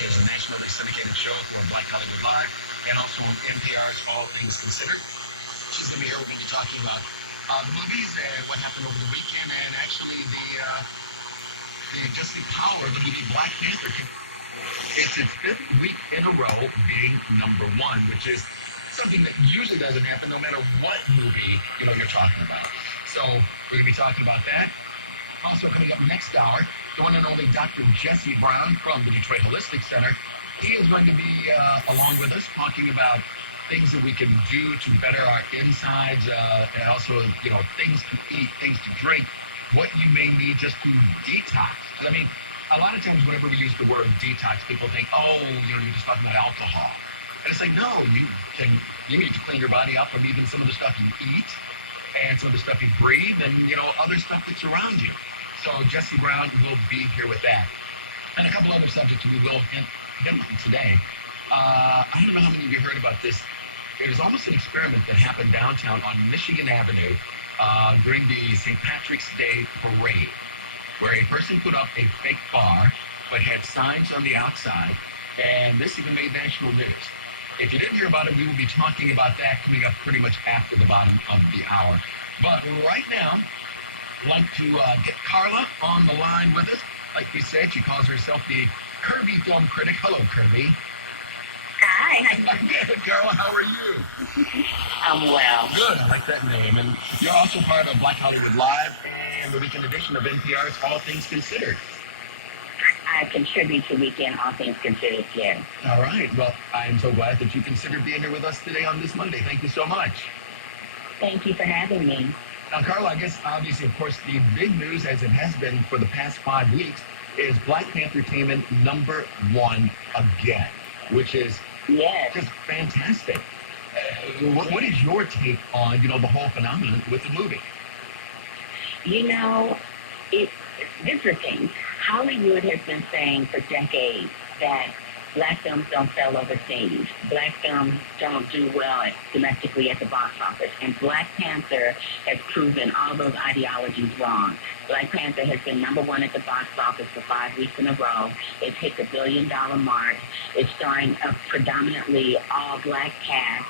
She has a nationally syndicated show for Black Hollywood Live and also on NPR's All Things Considered. She's going to be here. We're going to be talking about the movies and what happened over the weekend, and actually the just the power of the movie Black Panther. It's its fifth week in a row being number one, which is something that usually doesn't happen no matter what movie you're talking about. So we're going to be talking about that. Also coming up next hour, the one and only Dr. Jesse Brown from the Detroit Holistic Center. He is going to be along with us talking about things that we can do to better our insides, and also things to eat, things to drink, what you may need just to detox. I mean, a lot of times whenever we use the word detox, people think, you're just talking about alcohol. And it's like, no, you need to clean your body up from even some of the stuff you eat and some of the stuff you breathe and, other stuff that's around you. So Jesse Brown will be here with that. And a couple other subjects we will hit on today. I don't know how many of you heard about this. It was almost an experiment that happened downtown on Michigan Avenue during the St. Patrick's Day parade, where a person put up a fake bar but had signs on the outside, and this even made national news. If you didn't hear about it, we will be talking about that coming up pretty much after the bottom of the hour. But right now, I'd like to get Carla on the line with us. Like we said, she calls herself the Kirby film critic. Hello, Kirby. Hi. Carla, how are you? I'm well. Good, I like that name. And you're also part of Black Hollywood Live and the weekend edition of NPR's All Things Considered. I contribute to Weekend All Things Considered, yes. All right. Well, I am so glad that you considered being here with us today on this Monday. Thank you so much. Thank you for having me. Now, Carla, I guess obviously, of course, the big news, as it has been for the past 5 weeks, is Black Panther came in number one again, which is just fantastic. What is your take on, the whole phenomenon with the movie? It's interesting. Hollywood has been saying for decades that Black films don't sell overseas. Black films don't do well domestically at the box office. And Black Panther has proven all those ideologies wrong. Black Panther has been number one at the box office for 5 weeks in a row. It's hit the $1 billion mark. It's starring a predominantly all-Black cast.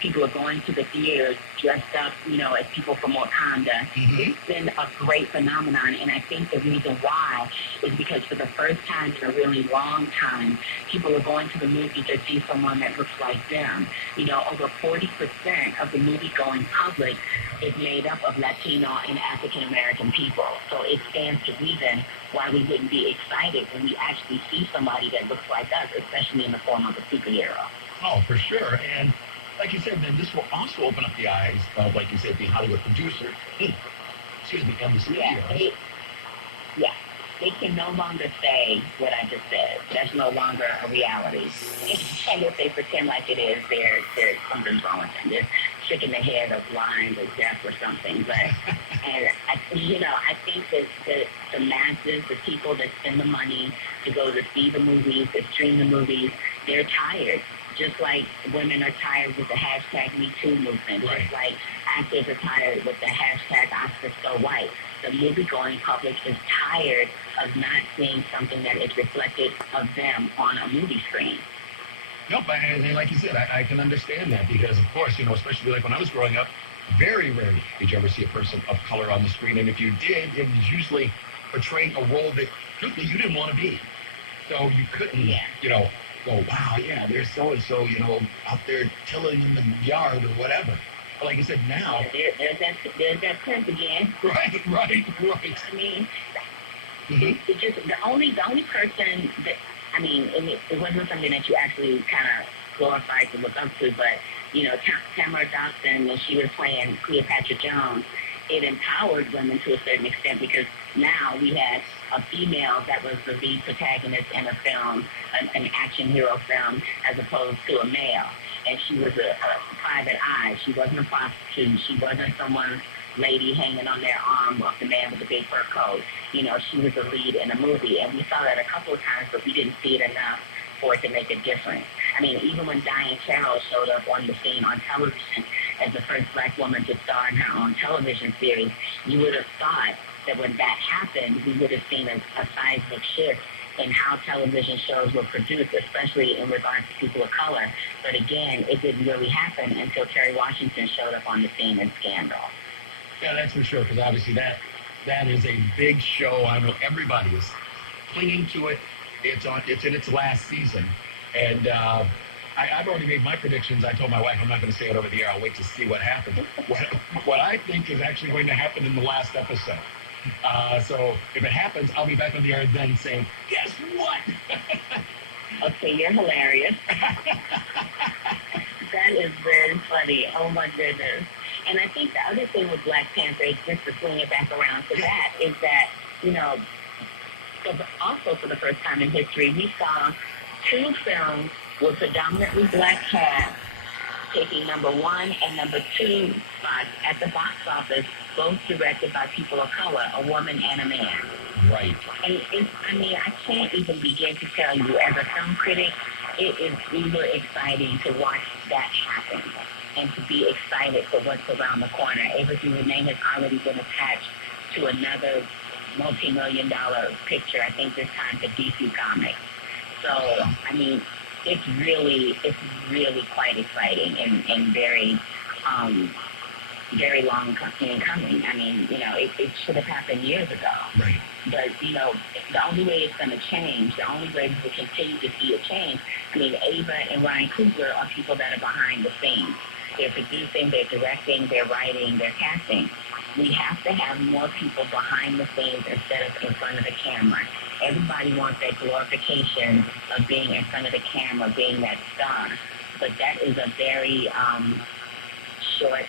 People are going to the theaters dressed up, as people from Wakanda. Mm-hmm. It's been a great phenomenon, and I think the reason why is because for the first time in a really long time, people are going to the movie to see someone that looks like them. Over 40% of the movie-going public is made up of Latino and African-American people. So it stands to reason why we wouldn't be excited when we actually see somebody that looks like us, especially in the form of a superhero. Oh, for sure. And like you said, then this will also open up the eyes of, like you said, the Hollywood producer, and the studios. They can no longer say what I just said. That's no longer a reality. And if they pretend like it is, there's something wrong with them. They're sick in the head of blind or deaf or something. But I think that the masses, the people that spend the money to go to see the movies, to stream the movies, they're tired. Just like women are tired with the hashtag #MeToo movement. Right. Just like actors are tired with the hashtag #OscarSoWhite. The movie-going public is tired of not seeing something that is reflected of them on a movie screen. Nope, and like you said, I can understand that because, of course, especially like when I was growing up, very rarely did you ever see a person of color on the screen. And if you did, it was usually portraying a role that, truthfully, you didn't want to be. So you couldn't, go, wow, yeah, there's so-and-so, out there tilling in the yard or whatever. But like I said, now... There's that print again. Right. I mean, it's just the only person that, it wasn't something that you actually kind of glorified to look up to, but, Tamara Dawson, when she was playing Cleopatra Jones, it empowered women to a certain extent because now we had a female that was the lead protagonist in a film, an action hero film, as opposed to a male. And she was a private eye. She wasn't a prostitute. She wasn't someone's lady hanging on their arm of the man with the big fur coat. She was a lead in a movie. And we saw that a couple of times, but we didn't see it enough for it to make a difference. Even when Diane Carroll showed up on the scene on television as the first Black woman to star in her own television series, you would have thought that when that happened, we would have seen a seismic shift and how television shows were produced, especially in regards to people of color. But again, it didn't really happen until Terry Washington showed up on the scene in Scandal. Yeah, that's for sure, because obviously that is a big show. I know everybody is clinging to it. It's in its last season, and I've already made my predictions. I told my wife I'm not going to say it over the air. I'll wait to see what happens. What I think is actually going to happen in the last episode. So if it happens, I'll be back on the air then saying, guess what? Okay, you're hilarious. That is very funny. Oh my goodness. And I think the other thing with Black Panther, just to swing it back around to that, is that, also for the first time in history, we saw two films with predominantly black cast taking number 1 and number 2 spots at the box office, both directed by people of color, a woman and a man. Right. And I can't even begin to tell you, as a film critic, it is uber exciting to watch that happen and to be excited for what's around the corner. Ava DuVernay has already been attached to another multi-million-dollar picture, I think this time for DC Comics. So, it's really quite exciting and very, very long in coming. It should have happened years ago. Right. But, the only way it's going to change, the only way we'll continue to see it change, Ava and Ryan Coogler are people that are behind the scenes. They're producing, they're directing, they're writing, they're casting. We have to have more people behind the scenes instead of in front of the camera. Everybody wants that glorification of being in front of the camera, being that star. But that is a very short,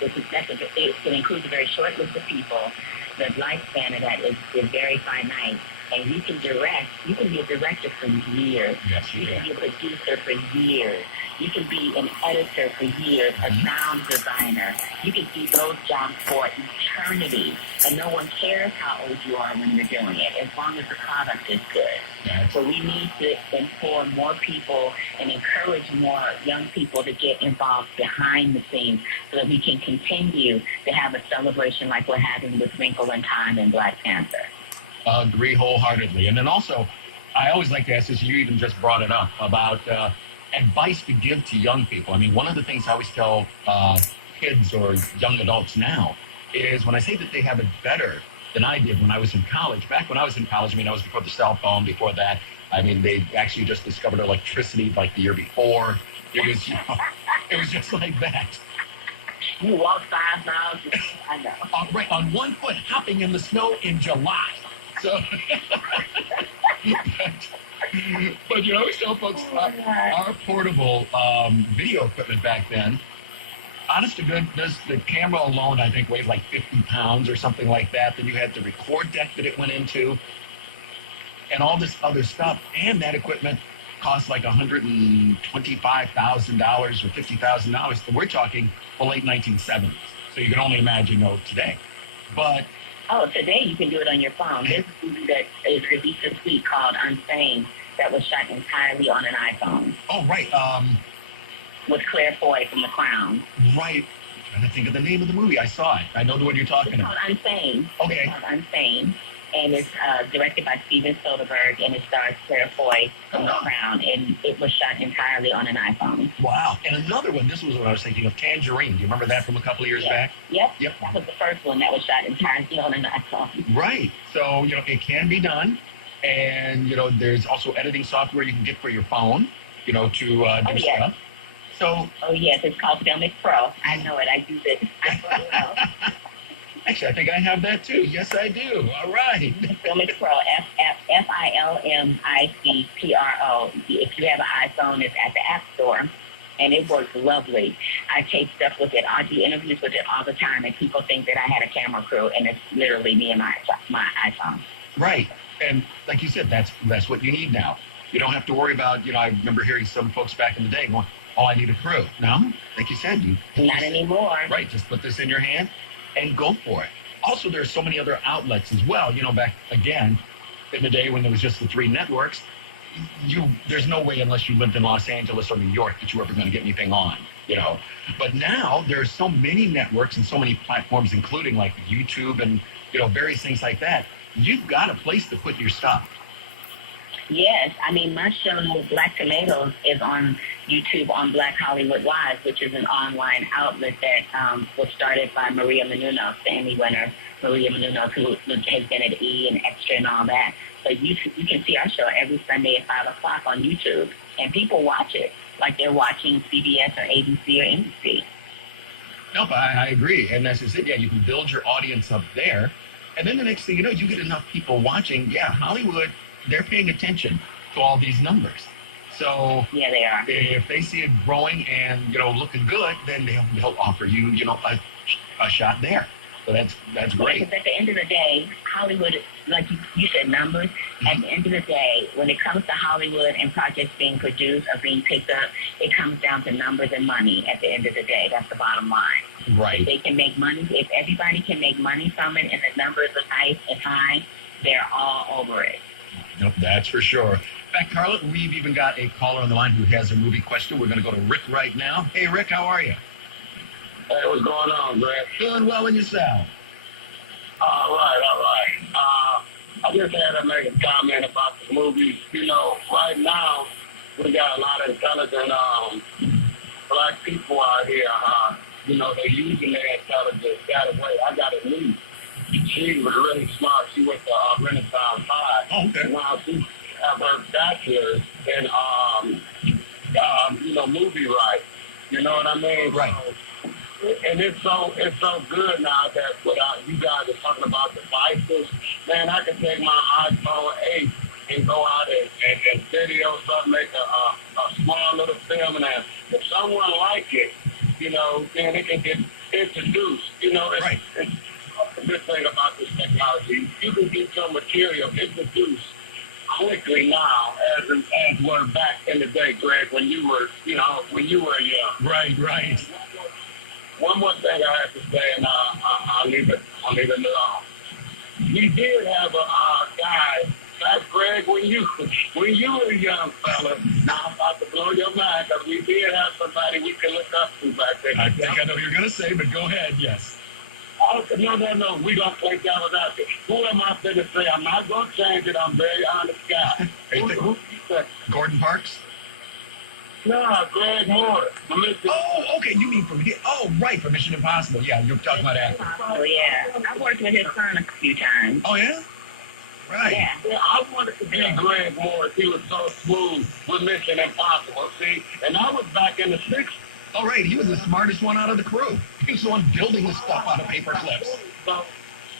it includes a very short list of people. The lifespan of that is very finite. And you can be a director for years. Yes, you can be a producer for years. You can be an editor for years, a sound designer. You can do those jobs for eternity. And no one cares how old you are when you're doing it, as long as the product is good. Yes. So we need to inform more people and encourage more young people to get involved behind the scenes so that we can continue to have a celebration like we're having with Wrinkle in Time and Black Panther. Agree wholeheartedly. And then also, I always like to ask this, you even just brought it up, about advice to give to young people. One of the things I always tell kids or young adults now is when I say that they have it better than I did when I was in college. Back when I was in college, I was before the cell phone, before that. They actually just discovered electricity like the year before. It was, it was just like that. You walk 5 miles, I know. Right, on one foot, hopping in the snow in July. So, but I always tell folks, our portable video equipment back then, honest to goodness, the camera alone, I think, weighed like 50 pounds or something like that. Then you had the record deck that it went into and all this other stuff. And that equipment cost like $125,000 or $50,000. We're talking the late 1970s. So you can only imagine, today. But today you can do it on your phone. There's a movie that is Khadijah Sweet called Unsane that was shot entirely on an iPhone. Oh, right. With Claire Foy from The Crown. Right. I'm trying to think of the name of the movie. I saw it. I know the one you're talking about. It's called Unsane. Okay. It's called Unsane. And it's directed by Steven Soderbergh, and it stars Claire Foy from The Crown, and it was shot entirely on an iPhone. Wow. And another one, this was what I was thinking of, Tangerine. Do you remember that from a couple of years back? Yep. Yep. That was the first one that was shot entirely on an iPhone. Right. So, it can be done. And, there's also editing software you can get for your phone, to do stuff. So. Oh, yes. It's called Filmic Pro. I know it. I use it. I know it well. Actually, I think I have that too. Yes, I do. All right. Filmic Pro, FILMIC PRO. If you have an iPhone, it's at the App Store, and it works lovely. I take stuff with it. I do interviews with it all the time, and people think that I had a camera crew, and it's literally me and my iPhone. Right. And like you said, that's what you need now. You don't have to worry about, I remember hearing some folks back in the day going, I need a crew. No, like you said, not anymore. Right. Just put this in your hand and go for it. Also, there's so many other outlets as well. Back again in the day when there was just the 3 networks, there's no way unless you lived in Los Angeles or New York that you were ever going to get anything on, But now there's so many networks and so many platforms, including like YouTube and, various things like that. You've got a place to put your stuff. Yes, I mean my show Black Tomatoes is on YouTube on Black Hollywood Live, which is an online outlet that was started by Maria Menounos, the Emmy winner Maria Menounos, who has been at E and Extra and all that. So you can see our show every Sunday at 5 o'clock on YouTube, and people watch it like they're watching CBS or ABC or NBC. Nope, I agree. And as I said, yeah, you can build your audience up there. And then the next thing you know, you get enough people watching. Yeah, Hollywood, they're paying attention to all these numbers. So Yeah, they are. if they see it growing and, looking good, then they'll offer you, a shot there. So that's great. Because at the end of the day, Hollywood, like you said, numbers. At the end of the day, when it comes to Hollywood and projects being produced or being picked up, it comes down to numbers and money. At the end of the day, that's the bottom line. Right. If they can make money, if everybody can make money from it, and the numbers are nice and high, they're all over it. Nope, that's for sure. In fact, Carla, we've even got a caller on the line who has a movie question. We're going to go to Rick right now. Hey, Rick, how are you? Hey, what's going on, Greg? Doing well in yourself. All right. I just had to make a comment about the movies. Right now, we got a lot of intelligent black people out here. They're using their intelligence that way. I got a niece. She was really smart. She went to Renaissance High. Oh, okay. Now she have her bachelor's in, movie writing. You know what I mean? Right. So, and it's so good now that without you guys are talking about devices, man, I can take my iPhone 8 and go out and video something, make a small little film, and if someone like it, then it can get introduced. Right. It's the good thing about this technology. You can get your material introduced quickly now, as were back in the day, Greg, when you were young. Right. One more thing I have to say, and I'll leave it alone. We did have a guy, that's Greg, when you were a young fella. Now I'm about to blow your mind, because we did have somebody we could look up to back then. I think I know what you're going to say, but go ahead, yes. No. We don't play devil's advocate. Who am I going to say? I'm not going to change it. I'm a very honest guy. Hey, Who you say? Gordon Parks? No, Greg Moore. Oh, okay, you mean from here. Oh, right, from Mission Impossible. Yeah, you're talking about actor. Oh yeah, I worked with his son a few times. Oh, yeah? Right. Yeah. Yeah, I wanted to be Greg Moore. He was so smooth with Mission Impossible, see? And I was back in the 60s. Oh, right, he was the smartest one out of the crew. He was the one building the stuff out of paper clips. So,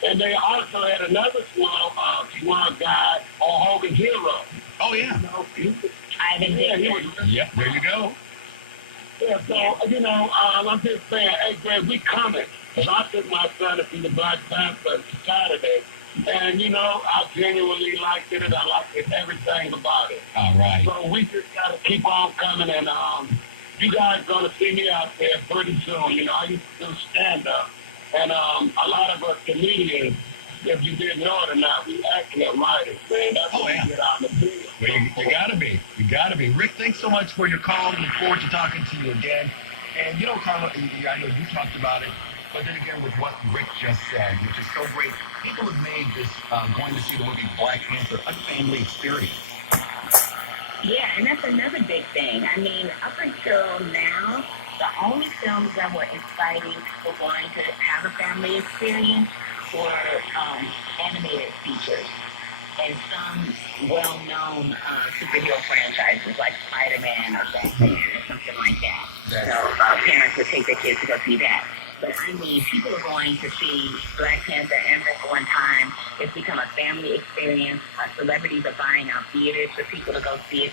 and they also had another small guy on Hogan's Hero. Oh, yeah. Ivan He Dixon. was, Yeah, there you go. yeah, so, I'm just saying, hey, Greg, we coming. Because I took my son to see the Black Panther Saturday. And, I genuinely liked it, and I liked everything about it. All right. So we just got to keep on coming, and you guys going to see me out there pretty soon. I used to do stand-up, and a lot of us comedians, if you didn't know it or not, we actually are writers, man. That's Oh, what yeah. we get out of the field. Well, you gotta be. You gotta be. Rick, thanks so much for your call. Look forward to talking to you again. And, Carla, I know you talked about it, but then again, with what Rick just said, which is so great, people have made this going to see the movie Black Panther a family experience. Yeah, and that's another big thing. I mean, up until now, the only films that were exciting for going to have a family experience were animated features and some well-known superhero franchises like Spider-Man or Batman or something like that. So parents would take their kids to go see that. But I mean, people are going to see Black Panther and for one time. It's become a family experience. Celebrities are buying out theaters for people to go see it.